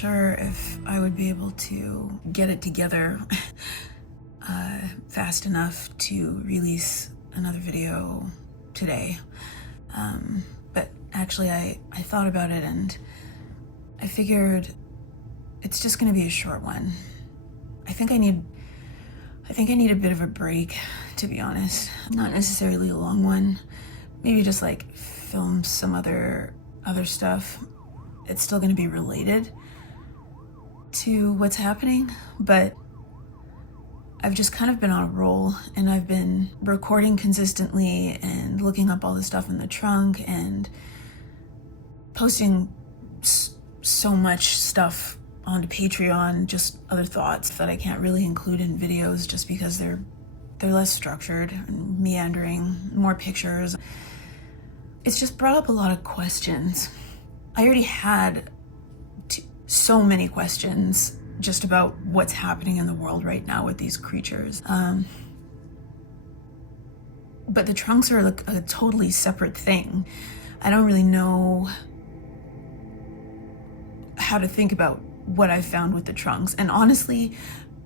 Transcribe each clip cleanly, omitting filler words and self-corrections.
sure if I would be able to get it together fast enough to release another video today. But actually I thought about it and I figured it's just gonna be a short one. I think I need a bit of a break, to be honest. Not necessarily a long one. Maybe just like film some other stuff. It's still gonna be related to what's happening, but I've just kind of been on a roll and I've been recording consistently and looking up all the stuff in the trunk and posting so much stuff onto Patreon, just other thoughts that I can't really include in videos just because they're less structured and meandering, more pictures. It's just brought up a lot of questions. I already had so many questions just about what's happening in the world right now with these creatures. But the trunks are a totally separate thing. I don't really know how to think about what I found with the trunks. And honestly,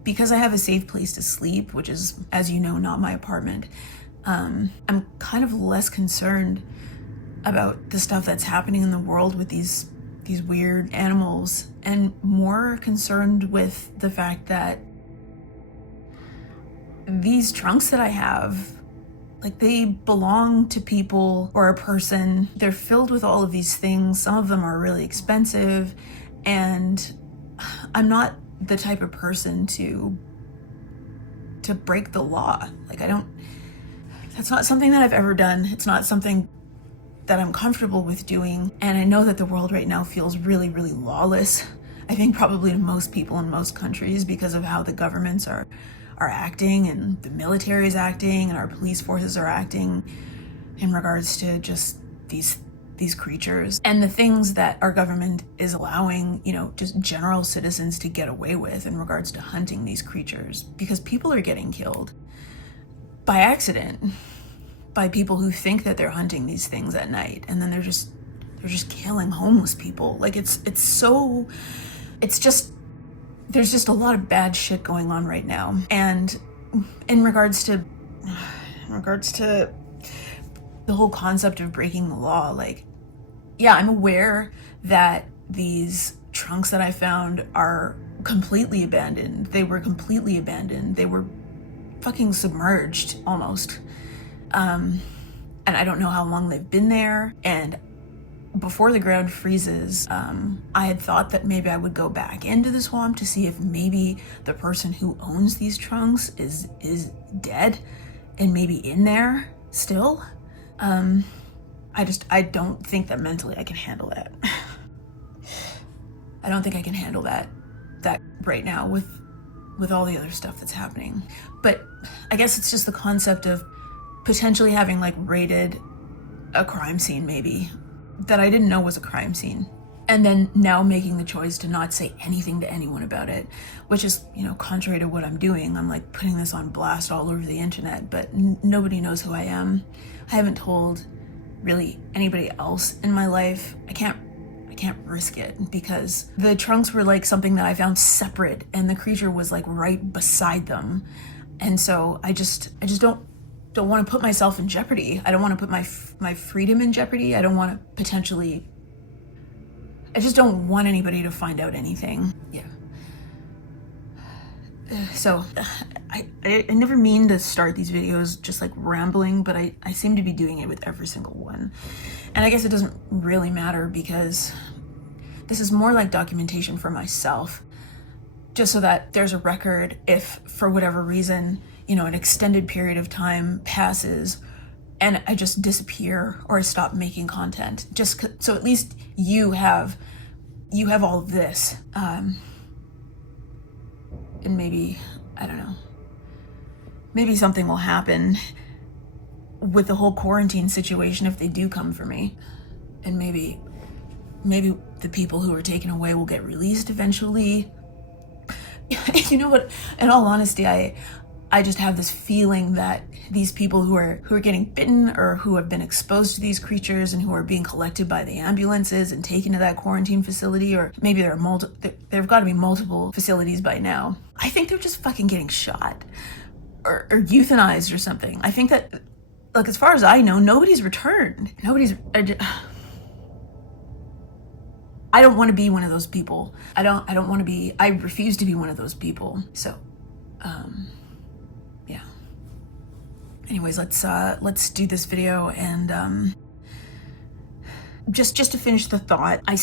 because I have a safe place to sleep, which is, as you know, not my apartment, I'm kind of less concerned about the stuff that's happening in the world with these weird animals, and more concerned with the fact that these trunks that I have, like, they belong to people or a person. They're filled with all of these things. Some of them are really expensive, and I'm not the type of person to break the law. Like, that's not something that I've ever done. It's not something that I'm comfortable with doing. And I know that the world right now feels really, really lawless. I think probably to most people in most countries because of how the governments are acting and the military is acting and our police forces are acting in regards to just these creatures and the things that our government is allowing, just general citizens to get away with in regards to hunting these creatures, because people are getting killed by accident by people who think that they're hunting these things at night, and then they're just killing homeless people. Like, there's just a lot of bad shit going on right now. And in regards to the whole concept of breaking the law, like, yeah, I'm aware that these trunks that I found are completely abandoned. They were completely abandoned. They were fucking submerged almost. And I don't know how long they've been there. And before the ground freezes, I had thought that maybe I would go back into the swamp to see if maybe the person who owns these trunks is dead and maybe in there still. I don't think that mentally I can handle that. I don't think I can handle that right now with all the other stuff that's happening. But I guess it's just the concept of potentially having raided a crime scene, maybe, that I didn't know was a crime scene. And then now making the choice to not say anything to anyone about it, which is, contrary to what I'm doing. I'm putting this on blast all over the internet, but nobody knows who I am. I haven't told really anybody else in my life. I can't risk it because the trunks were something that I found separate and the creature was right beside them. And so I just don't want to put myself in jeopardy. I don't want to put my freedom in jeopardy. I just don't want anybody to find out anything. Yeah. So I never mean to start these videos just rambling, but I seem to be doing it with every single one. And I guess it doesn't really matter because this is more like documentation for myself, just so that there's a record if for whatever reason, an extended period of time passes and I just disappear or I stop making content, so at least you have all of this. And maybe, I don't know, maybe something will happen with the whole quarantine situation if they do come for me. And maybe the people who are taken away will get released eventually. You know what, in all honesty, I I just have this feeling that these people who are getting bitten or who have been exposed to these creatures and who are being collected by the ambulances and taken to that quarantine facility, or maybe there've got to be multiple facilities by now. I think they're just fucking getting shot or euthanized or something. I think that, like, as far as I know, nobody's returned. I don't want to be one of those people. I refuse to be one of those people. So, yeah. Anyways, let's do this video, and just to finish the thought, I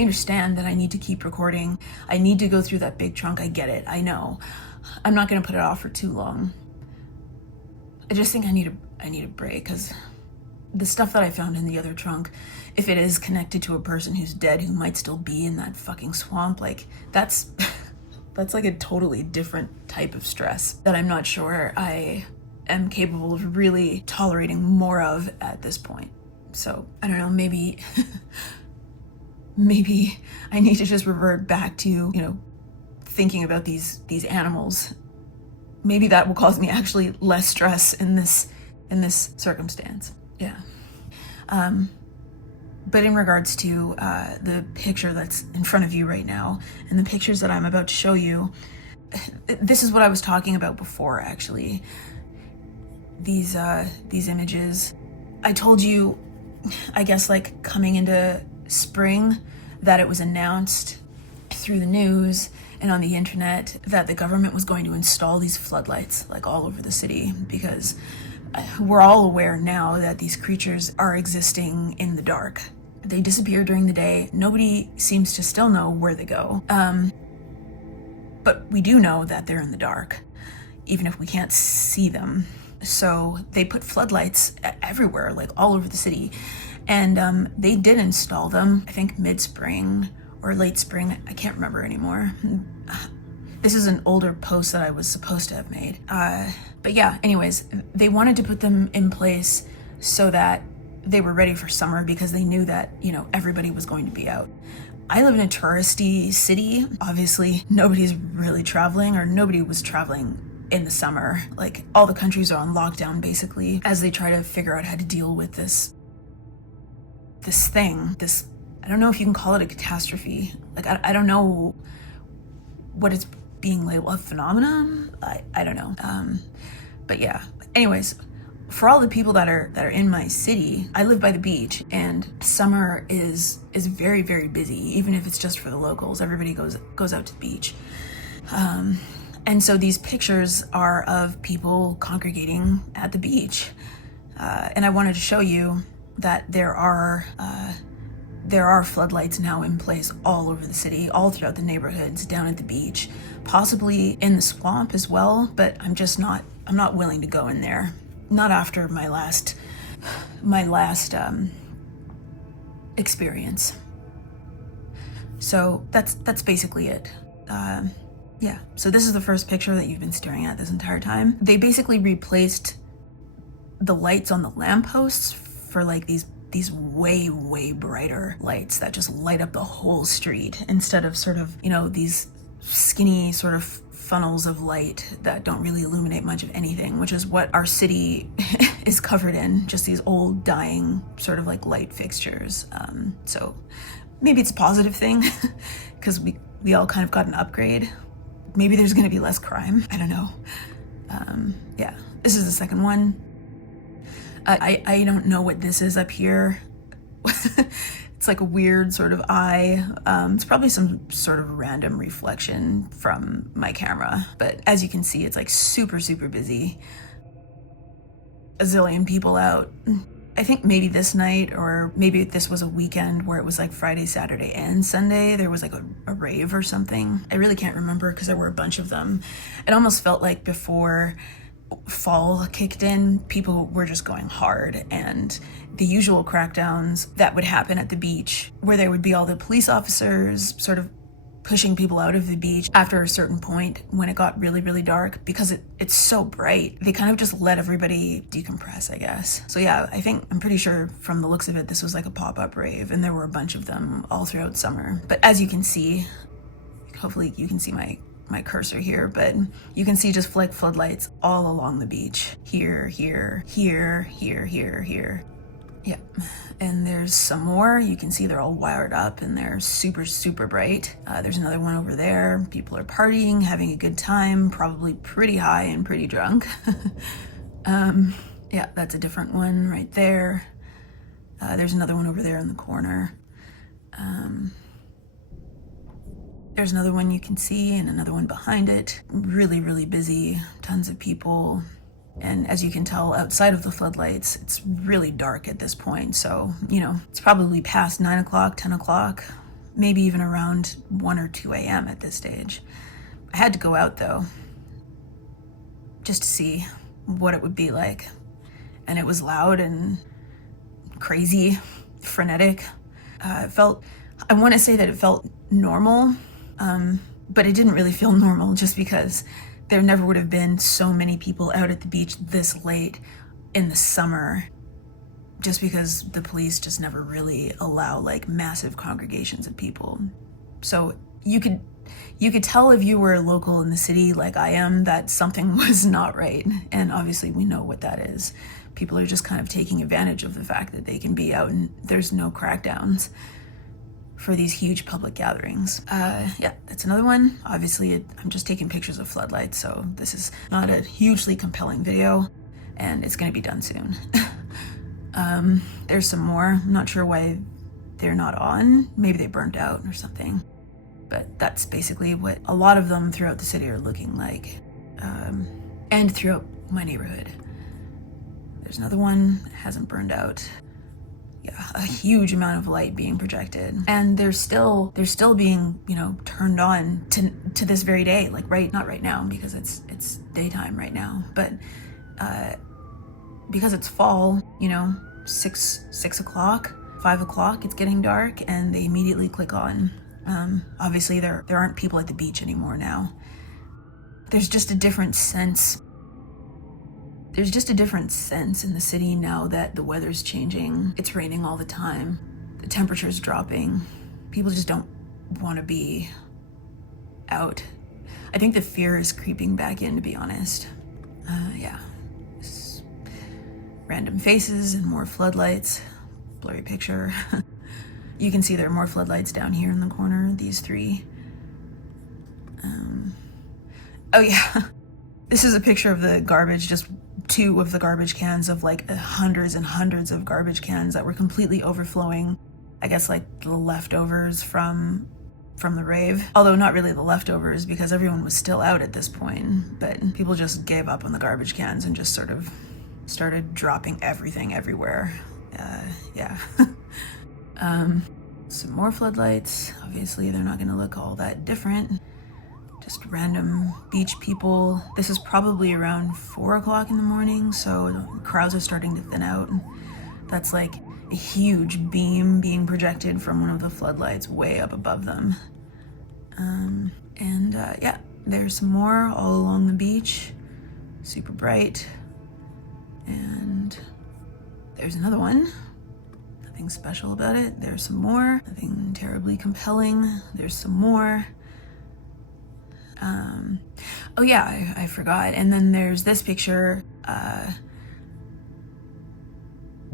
understand that I need to keep recording. I need to go through that big trunk. I get it. I know. I'm not gonna put it off for too long. I just think I need a break, because the stuff that I found in the other trunk, if it is connected to a person who's dead who might still be in that fucking swamp, like, that's like a totally different type of stress that I'm not sure I am capable of really tolerating more of at this point. So I don't know, maybe I need to just revert back to, you know, thinking about these animals. Maybe that will cause me actually less stress in this circumstance. Yeah. But in regards to the picture that's in front of you right now, and the pictures that I'm about to show you, this is what I was talking about before, actually. These images. I told you, I guess, like, coming into spring, that it was announced through the news and on the internet that the government was going to install these floodlights, like, all over the city, because we're all aware now that these creatures are existing in the dark. They disappear during the day. Nobody seems to still know where they go. But we do know that they're in the dark, even if we can't see them. So they put floodlights everywhere, like all over the city. And they did install them, I think mid-spring or late spring. I can't remember anymore. This is an older post that I was supposed to have made. But yeah, anyways, they wanted to put them in place so that they were ready for summer, because they knew that, you know, everybody was going to be out. I live in a touristy city. Obviously, nobody's really traveling, or nobody was traveling in the summer. Like, all the countries are on lockdown, basically, as they try to figure out how to deal with this thing. I don't know if you can call it a catastrophe. Like, I don't know what it's being labeled, a phenomenon? I don't know. But yeah, anyways, for all the people that are in my city, I live by the beach, and summer is very, very busy, even if it's just for the locals. Everybody goes out to the beach. And so these pictures are of people congregating at the beach. And I wanted to show you that there are floodlights now in place all over the city, all throughout the neighborhoods, down at the beach, possibly in the swamp as well, but I'm not willing to go in there. Not after my last experience. So that's basically it. Yeah, so this is the first picture that you've been staring at this entire time. They basically replaced the lights on the lampposts for, like, these way, way brighter lights that just light up the whole street, instead of sort of, you know, these skinny sort of funnels of light that don't really illuminate much of anything, which is what our city is covered in, just these old dying sort of like light fixtures. So maybe it's a positive thing, because we all kind of got an upgrade. Maybe there's gonna be less crime, I don't know. Yeah, this is the second one. I don't know what this is up here. It's like a weird sort of eye. It's probably some sort of random reflection from my camera. But as you can see, it's like super, super busy. A zillion people out. I think maybe this night, or maybe this was a weekend where it was like Friday, Saturday, and Sunday, there was like a rave or something. I really can't remember, because there were a bunch of them. It almost felt like before fall kicked in, people were just going hard, and the usual crackdowns that would happen at the beach, where there would be all the police officers sort of pushing people out of the beach after a certain point when it got really, really dark, because it's so bright. They kind of just let everybody decompress, I guess. So yeah, I'm pretty sure from the looks of it, this was like a pop-up rave, and there were a bunch of them all throughout summer. But as you can see, hopefully you can see my my cursor here, but you can see just like floodlights all along the beach. Here, here, here, here, here, here. Yeah, and there's some more. You can see they're all wired up and they're super, super bright. There's another one over there. People are partying, having a good time, probably pretty high and pretty drunk. Yeah, that's a different one right there. There's another one over there in the corner. There's another one you can see and another one behind it. Really, really busy, tons of people. And as you can tell, outside of the floodlights, it's really dark at this point. So, you know, it's probably past 9 o'clock, 10 o'clock, maybe even around 1 or 2 a.m. at this stage. I had to go out though, just to see what it would be like. And it was loud and crazy, frenetic. I want to say that it felt normal, but it didn't really feel normal just because there never would have been so many people out at the beach this late in the summer, just because the police just never really allow like massive congregations of people. So you could tell if you were local in the city like I am that something was not right. And obviously we know what that is. People are just kind of taking advantage of the fact that they can be out and there's no crackdowns for these huge public gatherings. Yeah, that's another one. Obviously, I'm just taking pictures of floodlights, so this is not a hugely compelling video, and it's gonna be done soon. There's some more. I'm not sure why they're not on. Maybe they burnt out or something. But that's basically what a lot of them throughout the city are looking like, and throughout my neighborhood. There's another one that hasn't burned out. Yeah, a huge amount of light being projected, and they're still being, you know, turned on to this very day. Like not right now because it's daytime right now, but because it's fall, you know, 6 o'clock, 5 o'clock, it's getting dark, and they immediately click on. Obviously, there aren't people at the beach anymore now. There's just a different sense. There's just a different sense in the city now that the weather's changing. It's raining all the time. The temperature's dropping. People just don't want to be out. I think the fear is creeping back in, to be honest. Yeah. Just random faces and more floodlights. Blurry picture. You can see there are more floodlights down here in the corner, these three. Oh yeah. This is a picture of the garbage, just 2 of the garbage cans of like hundreds and hundreds of garbage cans that were completely overflowing. I guess like the leftovers from the rave. Although not really the leftovers because everyone was still out at this point, but people just gave up on the garbage cans and just sort of started dropping everything everywhere. Yeah. Some more floodlights. Obviously they're not gonna look all that different. Just random beach people. This is probably around 4 o'clock in the morning, so crowds are starting to thin out. That's like a huge beam being projected from one of the floodlights way up above them. Yeah, there's some more all along the beach, super bright. And there's another one. Nothing special about it. There's some more. Nothing terribly compelling. There's some more. Oh yeah, I forgot. And then there's this picture.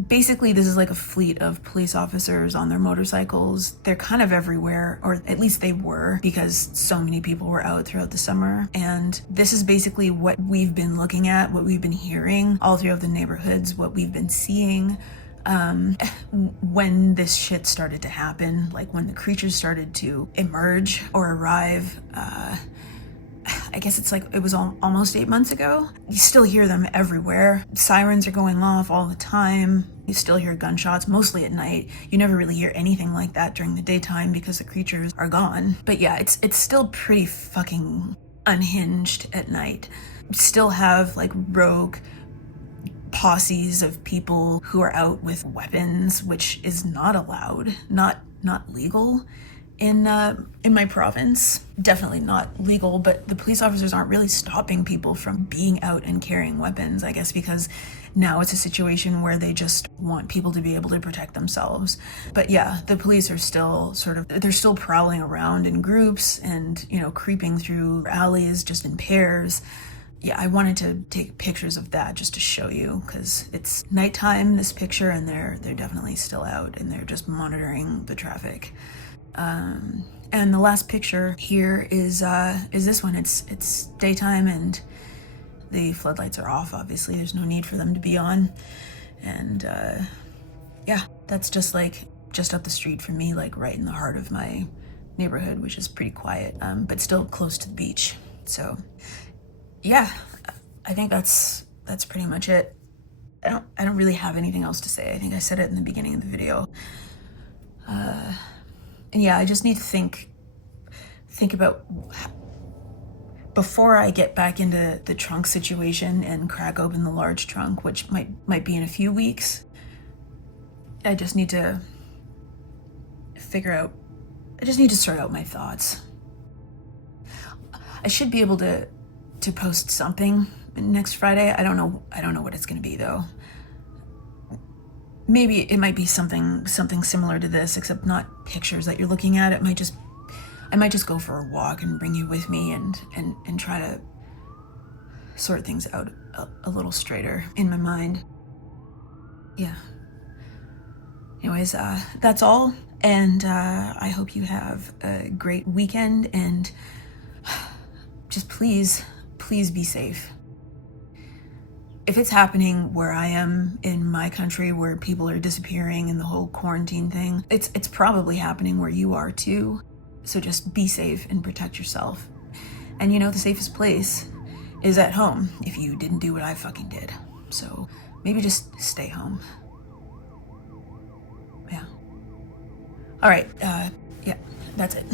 Basically, this is like a fleet of police officers on their motorcycles. They're kind of everywhere, or at least they were, because so many people were out throughout the summer. And this is basically what we've been looking at, what we've been hearing all throughout the neighborhoods, what we've been seeing when this shit started to happen, like when the creatures started to emerge or arrive. I guess it's like it was almost 8 months ago. You still hear them everywhere. Sirens are going off all the time. You still hear gunshots, mostly at night. You never really hear anything like that during the daytime because the creatures are gone. But yeah, it's still pretty fucking unhinged at night. You still have like rogue posses of people who are out with weapons, which is not allowed, not legal in my province. Definitely not legal, but the police officers aren't really stopping people from being out and carrying weapons, I guess because now it's a situation where they just want people to be able to protect themselves. But yeah, the police are still they're still prowling around in groups and, you know, creeping through alleys just in pairs. Yeah, I wanted to take pictures of that just to show you, because it's nighttime, this picture, and they're definitely still out and they're just monitoring the traffic. And the last picture here is this one. It's daytime and the floodlights are off, obviously. There's no need for them to be on. And yeah, that's just up the street from me, like right in the heart of my neighborhood, which is pretty quiet, but still close to the beach. So yeah, I think that's pretty much it. I don't really have anything else to say. I think I said it in the beginning of the video. And yeah, I just need to think about, before I get back into the trunk situation and crack open the large trunk, which might be in a few weeks. I just need to sort out my thoughts. I should be able to post something next Friday. I don't know what it's gonna be though. Maybe it might be something similar to this, except not pictures that you're looking at. I might just go for a walk and bring you with me and try to sort things out a little straighter in my mind. Yeah. Anyways, that's all, and I hope you have a great weekend, and just please be safe. If it's happening where I am in my country, where people are disappearing and the whole quarantine thing, it's probably happening where you are too. So just be safe and protect yourself. And you know, the safest place is at home if you didn't do what I fucking did. So maybe just stay home. Yeah. All right, yeah, that's it.